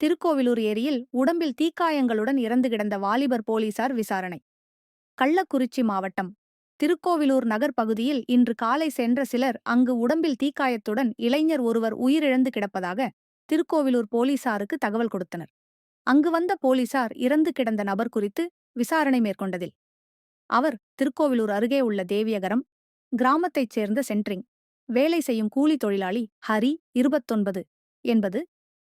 திருக்கோவிலூர் ஏரியில் உடம்பில் தீக்காயங்களுடன் இறந்து கிடந்த வாலிபர் போலீசார் விசாரணை. கள்ளக்குறிச்சி மாவட்டம் திருக்கோவிலூர் நகர் பகுதியில் இன்று காலை சென்ற சிலர் அங்கு உடம்பில் தீக்காயத்துடன் இளைஞர் ஒருவர் உயிரிழந்து கிடப்பதாக திருக்கோவிலூர் போலீசாருக்கு தகவல் கொடுத்தனர். அங்கு வந்த போலீசார் இறந்து கிடந்த நபர் குறித்து விசாரணை மேற்கொண்டதில் அவர் திருக்கோவிலூர் அருகே உள்ள தேவியகரம் கிராமத்தைச் சேர்ந்த சென்ட்ரிங் வேலை செய்யும் கூலி தொழிலாளி ஹரி இருபத்தொன்பது என்பது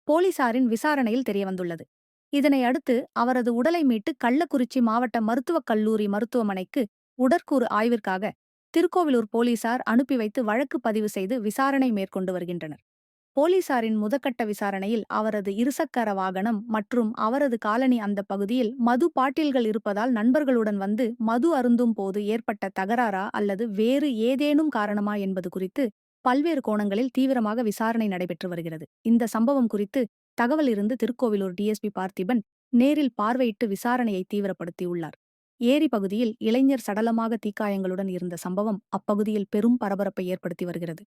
போலீசாரின் விசாரணையில் தெரியவந்துள்ளது. இதனை அடுத்து அவரது உடலை மீட்டு கள்ளக்குறிச்சி மாவட்ட மருத்துவக் கல்லூரி மருத்துவமனைக்கு உடற்கூறு ஆய்விற்காக திருக்கோவிலூர் போலீசார் அனுப்பி வைத்து வழக்கு பதிவு செய்து விசாரணை மேற்கொண்டு வருகின்றனர். போலீசாரின் முதற்கட்ட விசாரணையில் அவரது இருசக்கர வாகனம் மற்றும் அவரது காலனி அந்த பகுதியில் மது பாட்டில்கள் இருப்பதால் நண்பர்களுடன் வந்து மது அருந்தும் போது ஏற்பட்ட தகராறா அல்லது வேறு ஏதேனும் காரணமா என்பது குறித்து பல்வேறு கோணங்களில் தீவிரமாக விசாரணை நடைபெற்று வருகிறது. இந்த சம்பவம் குறித்து தகவல் இருந்து திருக்கோவிலூர் டிஎஸ்பி பார்த்திபன் நேரில் பார்வையிட்டு விசாரணையை தீவிரப்படுத்தியுள்ளார். ஏரி பகுதியில் இளைஞர் சடலமாக தீக்காயங்களுடன் இருந்த சம்பவம் அப்பகுதியில் பெரும் பரபரப்பை ஏற்படுத்தி வருகிறது.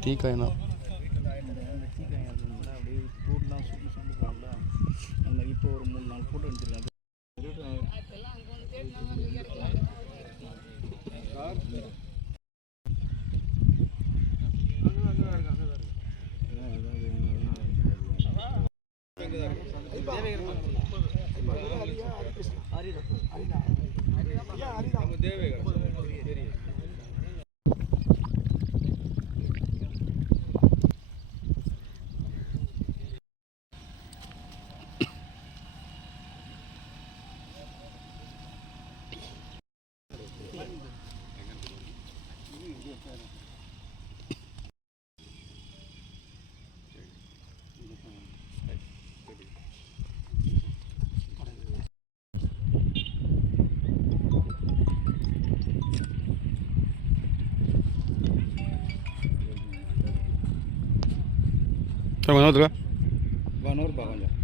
தான் அப்படியே கூட்டலாம் சுற்றி சுற்றி போகல இப்போ ஒரு மூணு நாலு கூட்டம் எடுத்துருக்காங்க con otra. Van vaya.